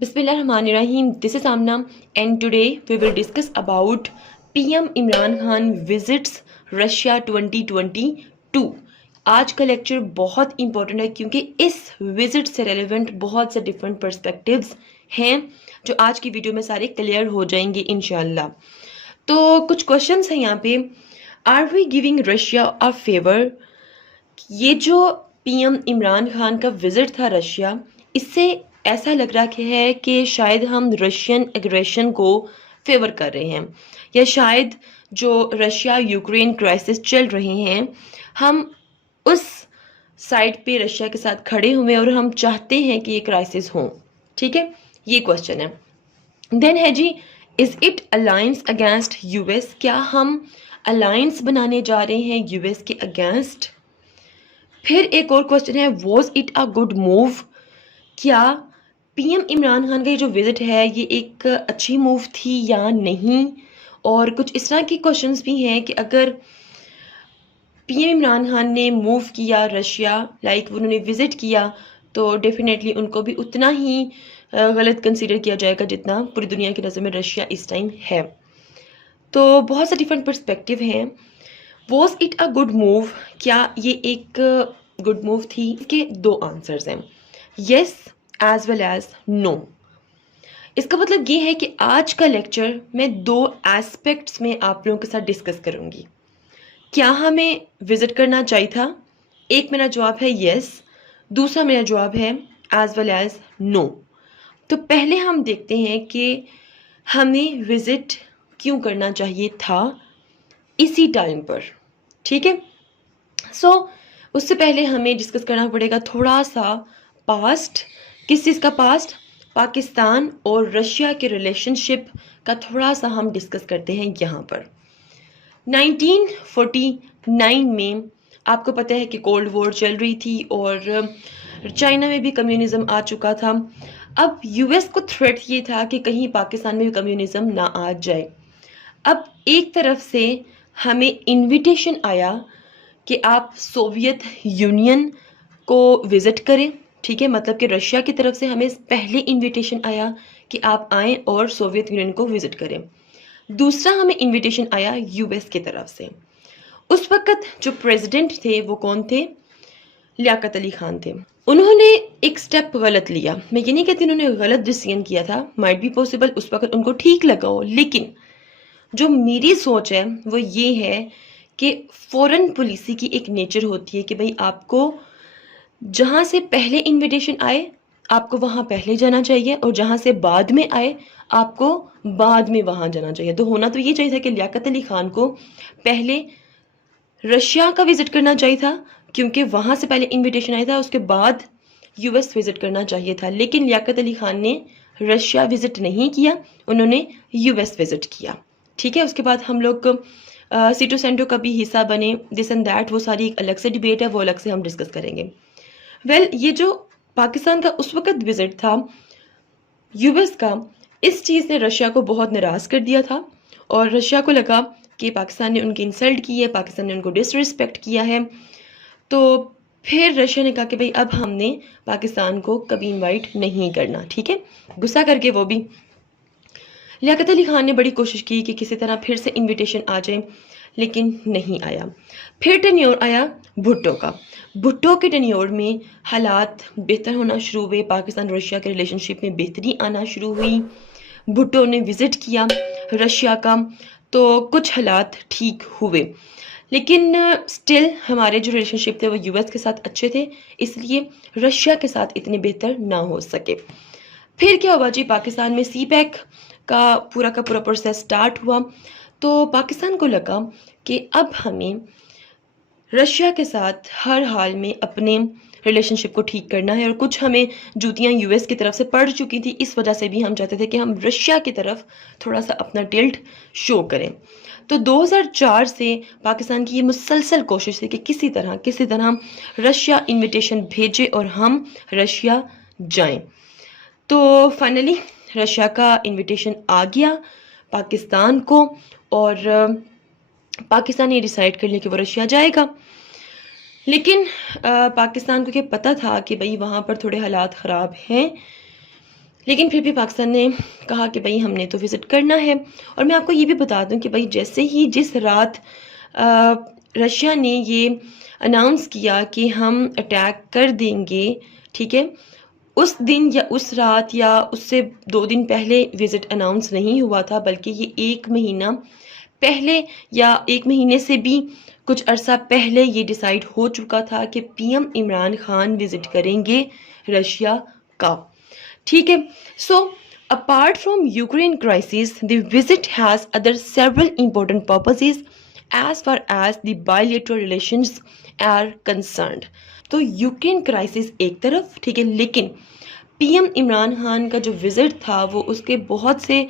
Bismillahirrahmanirrahim. This is Amna, and today we will discuss about PM Imran Khan visits Russia 2022. आज का lecture बहुत important है क्योंकि इस विजिट से रेलेवेंट बहुत से डिफरेंट पर्सपेक्टिव्स हैं जो आज की वीडियो में सारे क्लियर हो जाएंगे इंशाल्लाह। तो कुछ क्वेश्चंस हैं यहाँ पे। Are we giving Russia a favour? ये जो पीएम इमरान खान का विजिट था रशिया, इससे ऐसा लग रहा है कि शायद हम रशियन एग्रेशन को फेवर कर रहे हैं, या शायद जो रशिया यूक्रेन क्राइसिस चल रहे हैं हम उस साइड पे रशिया के साथ खड़े हुए और हम चाहते हैं कि ये क्राइसिस हो। ठीक है, ये क्वेश्चन है। देन है जी, is it alliance against US? क्या हम अलायंस बनाने जा रहे हैं यूएस के अगेंस्ट? फिर एक और क्वेश्चन है, was it a good move? क्या पीएम इमरान खान का ये जो विजिट है ये एक अच्छी मूव थी या नहीं? और कुछ इस तरह के क्वेश्चंस भी हैं कि अगर पीएम इमरान खान ने मूव किया रशिया, लाइक उन्होंने विजिट किया, तो डेफिनेटली उनको भी उतना ही गलत कंसीडर किया जाएगा जितना पूरी दुनिया की नज़र में रशिया इस टाइम है। तो बहुत से डिफरेंट पर्सपेक्टिव हैं। Was it a good move? क्या ये एक गुड मूव थी? इसके दो आंसर्स हैं, yes as well as no. इसका मतलब ये है कि आज का लेक्चर मैं दो एस्पेक्ट्स में आप लोगों के साथ डिस्कस करूंगी। क्या हमें विजिट करना चाहिए था? एक मेरा जवाब है येस, दूसरा मेरा जवाब है एज वेल एज नो। तो पहले हम देखते हैं कि हमें विजिट क्यों करना चाहिए था इसी टाइम पर। ठीक है, सो उससे पहले हमें डिस्कस करना पड़ेगा थोड़ा सा पास्ट। किस चीज़ का पास्ट? पाकिस्तान और रशिया के रिलेशनशिप का थोड़ा सा हम डिस्कस करते हैं यहाँ पर। 1949 में आपको पता है कि कोल्ड वॉर चल रही थी और चाइना में भी कम्युनिज्म आ चुका था। अब यूएस को थ्रेट ये था कि कहीं पाकिस्तान में भी कम्युनिज्म ना आ जाए। अब एक तरफ से हमें इनविटेशन आया कि आप सोवियत यूनियन को विज़िट करें। ठीक है, मतलब कि रशिया की तरफ से हमें पहले इनविटेशन आया कि आप आएँ और सोवियत यूनियन को विज़िट करें। दूसरा हमें इनविटेशन आया यूएस की तरफ से। उस वक्त जो प्रेसिडेंट थे वो कौन थे? लियाकत अली खान थे। उन्होंने एक स्टेप गलत लिया। मैं ये नहीं कहती उन्होंने गलत डिसीजन किया था, माइट बी पॉसिबल उस वक्त उनको ठीक लगा हो, लेकिन जो मेरी सोच है वो ये है कि फॉरेन पॉलिसी की एक नेचर होती है कि भाई आपको जहाँ से पहले इनविटेशन आए आपको वहाँ पहले जाना चाहिए, और जहाँ से बाद में आए आपको बाद में वहाँ जाना चाहिए। तो होना तो ये चाहिए था कि लियाकत अली खान को पहले रशिया का विजिट करना चाहिए था क्योंकि वहाँ से पहले इनविटेशन आया था, उसके बाद यूएस विजिट करना चाहिए था। लेकिन लियाकत अली खान ने रशिया विजिट नहीं किया, उन्होंने यूएस विजिट किया। ठीक है, उसके बाद हम लोग सीटो सेंटो का भी हिस्सा बने, दिस एंड दैट, वो सारी एक अलग से डिबेट है, वो अलग से हम डिस्कस करेंगे। वेल, ये जो पाकिस्तान का उस वक्त विजिट था यूएस का, इस चीज़ ने रशिया को बहुत नाराज़ कर दिया था और रशिया को लगा कि पाकिस्तान ने उनकी इंसल्ट की है, पाकिस्तान ने उनको डिसरिस्पेक्ट किया है। तो फिर रशिया ने कहा कि भाई अब हमने पाकिस्तान को कभी इनवाइट नहीं करना। ठीक है, गुस्सा करके वो भी। लियाकत अली खान ने बड़ी कोशिश की कि किसी तरह फिर से इनविटेशन आ जाए, लेकिन नहीं आया। फिर टेन्योर आया भुट्टो का। भुट्टो के टेन्योर में हालात बेहतर होना शुरू हुए, पाकिस्तान रशिया के रिलेशनशिप में बेहतरी आना शुरू हुई। भुट्टो ने विजिट किया रशिया का, तो कुछ हालात ठीक हुए, लेकिन स्टिल हमारे जो रिलेशनशिप थे वो यूएस के साथ अच्छे थे, इसलिए रशिया के साथ इतने बेहतर ना हो सके। फिर क्या हुआ जी, पाकिस्तान में सी पैक का पूरा प्रोसेस स्टार्ट हुआ। तो पाकिस्तान को लगा कि अब हमें रशिया के साथ हर हाल में अपने रिलेशनशिप को ठीक करना है, और कुछ हमें जूतियां यूएस की तरफ से पड़ चुकी थी, इस वजह से भी हम चाहते थे कि हम रशिया की तरफ थोड़ा सा अपना टिल्ट शो करें। तो 2004 से पाकिस्तान की ये मुसलसल कोशिश थी कि किसी तरह रशिया इनविटेशन भेजे और हम रशिया जाएं। तो फाइनली रशिया का इनविटेशन आ गया पाकिस्तान को, और पाकिस्तान ने डिसाइड कर लिया कि वो रशिया जाएगा। लेकिन पाकिस्तान को क्या पता था कि भाई वहाँ पर थोड़े हालात ख़राब हैं, लेकिन फिर भी पाकिस्तान ने कहा कि भाई हमने तो विज़िट करना है। और मैं आपको ये भी बता दूं कि भाई जैसे ही जिस रात रशिया ने ये अनाउंस किया कि हम अटैक कर देंगे, ठीक है, उस दिन या उस रात या उससे 2 दिन पहले विज़िट अनाउंस नहीं हुआ था, बल्कि ये 1 महीना पहले या 1 महीने से भी कुछ अरसा पहले ये डिसाइड हो चुका था कि पीएम इमरान खान विज़िट करेंगे रशिया का, ठीक है। सो apart from Ukraine crisis, the visit has other several important purposes as far as the bilateral relations are concerned. तो यूक्रेन क्राइसिस एक तरफ, ठीक है, लेकिन पीएम इमरान खान का जो विजिट था वो उसके बहुत से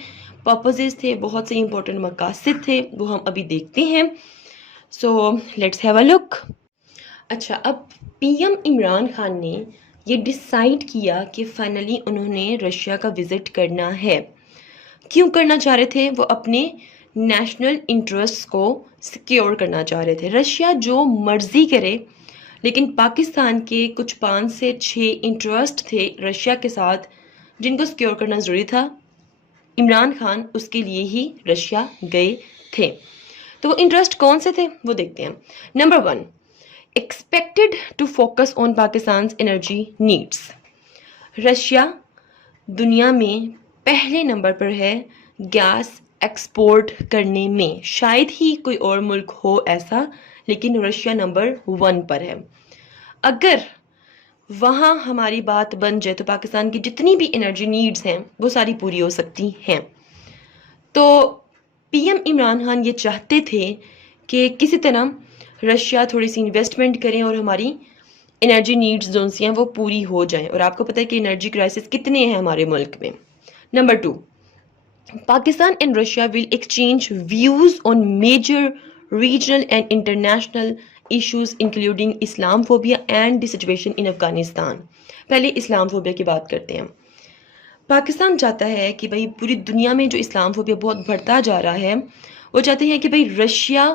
पर्पसेस थे, बहुत से इंपॉर्टेंट मकासद थे, वो हम अभी देखते हैं। So let's have a look. अच्छा, अब पीएम इमरान खान ने ये डिसाइड किया कि फाइनली उन्होंने रशिया का विज़िट करना है। क्यों करना चाह रहे थे? वो अपने नेशनल इंटरेस्ट को सिक्योर करना चाह रहे थे। रशिया जो मर्जी करे, लेकिन पाकिस्तान के कुछ 5 से 6 इंटरेस्ट थे रशिया के साथ जिनको सिक्योर करना ज़रूरी था। इमरान खान उसके लिए ही रशिया गए थे। तो वो इंटरेस्ट कौन से थे वो देखते हैं। Number 1, expected to focus on Pakistan's energy needs. Russia दुनिया में पहले नंबर पर है गैस एक्सपोर्ट करने में, शायद ही कोई और मुल्क हो ऐसा, लेकिन रशिया नंबर 1 पर है। अगर वहाँ हमारी बात बन जाए तो पाकिस्तान की जितनी भी एनर्जी नीड्स हैं वो सारी पूरी हो सकती हैं। तो पीएम इमरान खान ये चाहते थे कि किसी तरह रशिया थोड़ी सी इन्वेस्टमेंट करें और हमारी एनर्जी नीड्स जो सी हैं वो पूरी हो जाएं। और आपको पता है कि एनर्जी क्राइसिस कितने हैं हमारे मुल्क में। Number 2, Pakistan and Russia will exchange views on major regional and international issues including Islamophobia and the situation in Afghanistan. पहले इस्लामफोबिया की बात करते हैं। पाकिस्तान चाहता है कि भाई पूरी दुनिया में जो इस्लामफोबिया बहुत बढ़ता जा रहा है, वो चाहते हैं कि भाई रशिया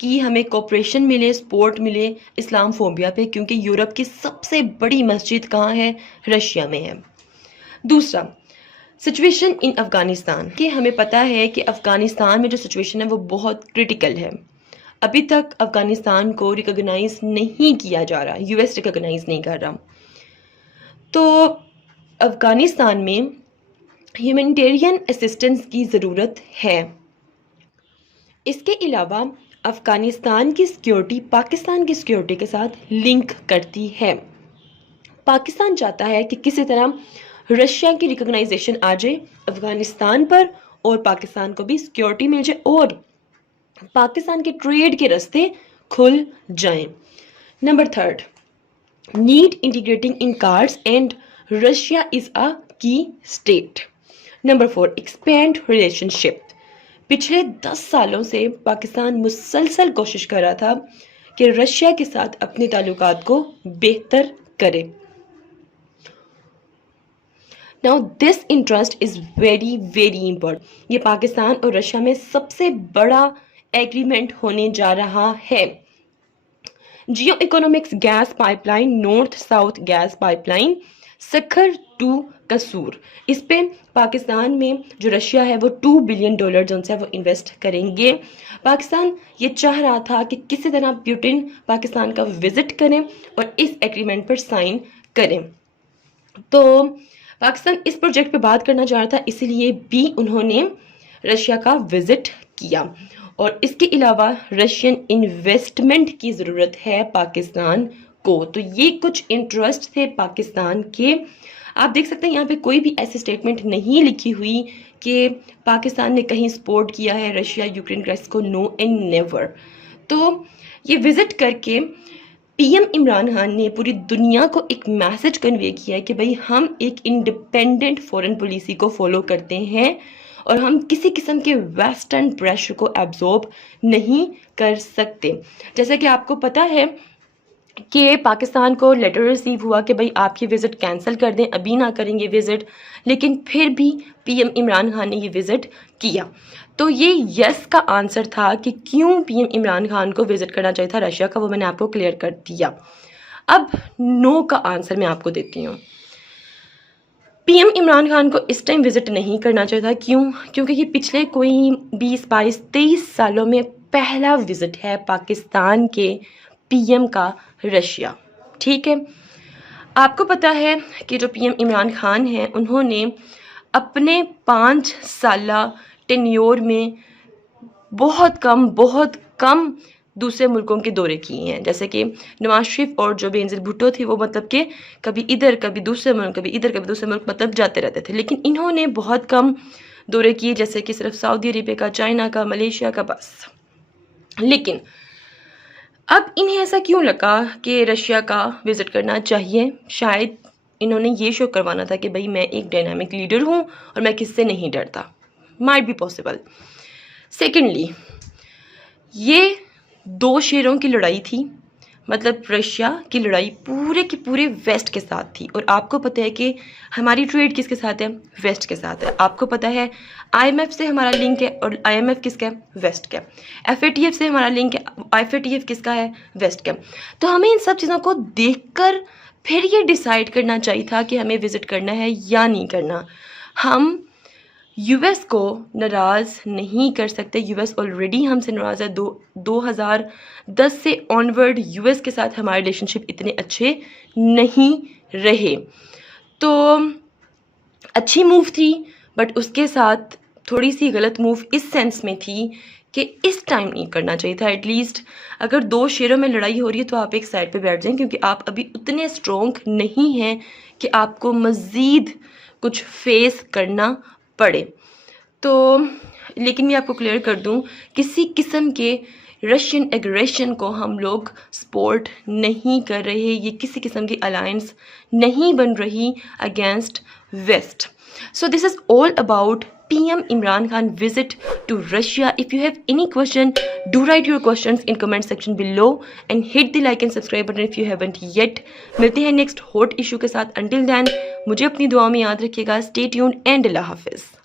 कि हमें कोऑपरेशन मिले, सपोर्ट मिले इस्लामफोबिया पे, क्योंकि यूरोप की सबसे बड़ी मस्जिद कहाँ है? रशिया में है। दूसरा, सिचुएशन इन अफगानिस्तान, कि हमें पता है कि अफगानिस्तान में जो सिचुएशन है वो बहुत क्रिटिकल है। अभी तक अफगानिस्तान को रिकॉग्नाइज नहीं किया जा रहा, यूएस रिकॉग्नाइज नहीं कर रहा। तो अफगानिस्तान में ह्यूमैनिटेरियन असिस्टेंस की ज़रूरत है। इसके अलावा अफगानिस्तान की सिक्योरिटी पाकिस्तान की सिक्योरिटी के साथ लिंक करती है। पाकिस्तान चाहता है कि किसी तरह रशिया की रिकॉग्नाइजेशन आ जाए अफगानिस्तान पर और पाकिस्तान को भी सिक्योरिटी मिल जाए और पाकिस्तान के ट्रेड के रास्ते खुल जाएं। Number 3, need integrating in cards and Russia is a की स्टेट। Number 4, expand relationship. पिछले 10 सालों से पाकिस्तान मुसलसल कोशिश कर रहा था कि रशिया के साथ अपने ताल्लुकात को बेहतर करे। Now this interest is very very important. ये पाकिस्तान और रशिया में सबसे बड़ा एग्रीमेंट होने जा रहा है। Geo economics gas pipeline, north south gas pipeline, Sukkur to Kasur, इस पे पाकिस्तान में जो रशिया है वो $2 बिलियन जो है वो इन्वेस्ट करेंगे। पाकिस्तान ये चाह रहा था कि किसी तरह पुतिन पाकिस्तान का विजिट करें और इस एग्रीमेंट पर साइन करें। तो पाकिस्तान इस प्रोजेक्ट पे बात करना चाह रहा था, इसीलिए भी उन्होंने रशिया का विजिट किया। और इसके अलावा रशियन इन्वेस्टमेंट की ज़रूरत है पाकिस्तान को। तो ये कुछ इंटरेस्ट थे पाकिस्तान के। आप देख सकते हैं यहाँ पे कोई भी ऐसी स्टेटमेंट नहीं लिखी हुई कि पाकिस्तान ने कहीं सपोर्ट किया है रशिया यूक्रेन क्राइसिस को, नो एंड नेवर। तो ये विजिट करके पीएम इमरान खान ने पूरी दुनिया को एक मैसेज कन्वे किया है कि भाई हम एक इंडिपेंडेंट फॉरेन पॉलिसी को फॉलो करते हैं और हम किसी किस्म के वेस्टर्न प्रेशर को एब्जॉर्ब नहीं कर सकते। जैसे कि आपको पता है कि पाकिस्तान को लेटर रिसीव हुआ कि भाई आप ये विज़िट कैंसिल कर दें, अभी ना करेंगे विज़िट, लेकिन फिर भी पीएम इमरान खान ने ये विज़िट किया। तो ये यस का आंसर था कि क्यों पीएम इमरान खान को विज़िट करना चाहिए था रशिया का, वो मैंने आपको क्लियर कर दिया। अब नो का आंसर मैं आपको देती हूँ। पीएम इमरान खान को इस टाइम विज़िट नहीं करना चाहिए था। क्यों? क्योंकि ये पिछले कोई 20, 22, 23 सालों में पहला विज़िट है पाकिस्तान के पीएम का रशिया। ठीक है? आपको पता है कि जो पीएम इमरान खान हैं, उन्होंने अपने 5 साला टेन्योर में बहुत कम दूसरे मुल्कों के दौरे किए हैं। जैसे कि नवाज शरीफ और जो बेनज़ीर भुट्टो थे, वो मतलब कि कभी इधर कभी दूसरे मुल्क, कभी इधर कभी दूसरे मुल्क मतलब जाते रहते थे। लेकिन इन्होंने बहुत कम दौरे किए, जैसे कि सिर्फ सऊदी अरेबिया का, चाइना का, मलेशिया का, बस। लेकिन अब इन्हें ऐसा क्यों लगा कि रशिया का विज़िट करना चाहिए? शायद इन्होंने ये शो करवाना था कि भाई मैं एक डायनामिक लीडर हूँ और मैं किससे नहीं डरता। Might be possible. सेकेंडली, ये 2 शेरों की लड़ाई थी। मतलब रशिया की लड़ाई पूरे के पूरे वेस्ट के साथ थी। और आपको पता है कि हमारी ट्रेड किसके साथ है? वेस्ट के साथ है। आपको पता है आईएमएफ से हमारा लिंक है, और आईएमएफ किसका है? वेस्ट का। एफएटीएफ से हमारा लिंक है, एफएटीएफ किसका है? वेस्ट का। तो हमें इन सब चीज़ों को देखकर फिर ये डिसाइड करना चाहिए था कि हमें विज़िट करना है या नहीं करना। हम यूएस को नाराज़ नहीं कर सकते। यूएस ऑलरेडी हमसे नाराज़ है। 2010 से ऑनवर्ड यूएस के साथ हमारे रिलेशनशिप इतने अच्छे नहीं रहे। तो अच्छी मूव थी, बट उसके साथ थोड़ी सी गलत मूव इस सेंस में थी कि इस टाइम नहीं करना चाहिए था। एटलीस्ट अगर 2 शेरों में लड़ाई हो रही है तो आप एक साइड पे बैठ जाएं, क्योंकि आप अभी उतने स्ट्रॉन्ग नहीं हैं कि आपको मज़ीद कुछ फेस करना पड़े। तो लेकिन मैं आपको क्लियर कर दूं, किसी किस्म के रशियन एग्रेशन को हम लोग सपोर्ट नहीं कर रहे। ये किसी किस्म की अलायंस नहीं बन रही against West. So this is all about PM Imran Khan visit to Russia. If you have any question, do write your questions in comment section below and hit the like and subscribe button if you haven't yet. मिलते हैं next hot issue के साथ। Until then, मुझे अपनी दुआ में याद रखिएगा। Stay tuned and अल्लाह हाफिज़।